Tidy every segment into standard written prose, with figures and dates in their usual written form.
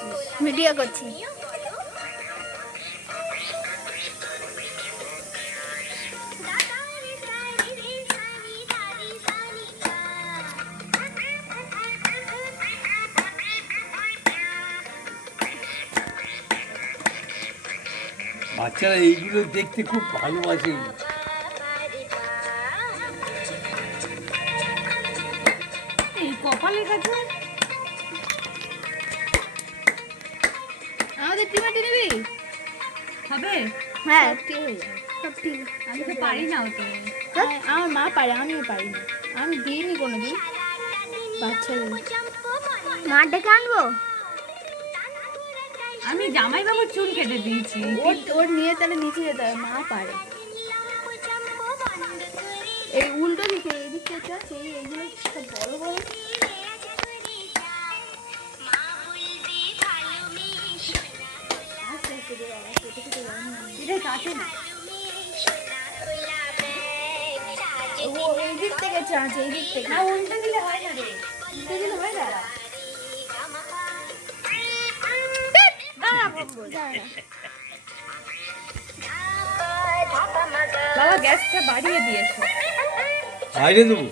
করছিস? ভিডিও করছি। বাচ্চারা এইগুলো দেখতে খুব ভালোবাসে। এই কপালের কাছে আমাদের টিমাটি নিবি? হবে? হ্যাঁ, সব ঠিক হয়ে যাবে। সব ঠিক। আমি তো পারি না ওতে। আমার মা পারে, আমিও পারি না। আমি দিইনি কোনোদিন বাচ্চাদের। মা ডেকে আনবো? আমি জামাইবাবুর চুল কেটে দিয়েছি। ওর নিয়ে তাহলে নিচে যেতে হবে, মা পারে। এই উল্টো দিকে, এই দিকটা চাচ্ছে, এইগুলো সব বড় বড়। আস্তে আস্তে দে বাবা, কেটে কেটে যাবে না। এটা কাটে না। ও এই দিক থেকে চাচ্ছে, এই দিক থেকে। না উল্টে দিলে হয় না রে। উল্টো দিলে হয় না। দাঁড়া। বাবা গ্যাসটা বাড়িয়ে দিয়েছে। বাইরে দেবো।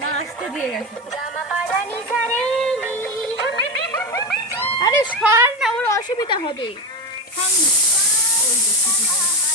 না আসতে দিয়ে গেছে। আরে সর না, ওর অসুবিধা হবে। থাম। ওই দেখি।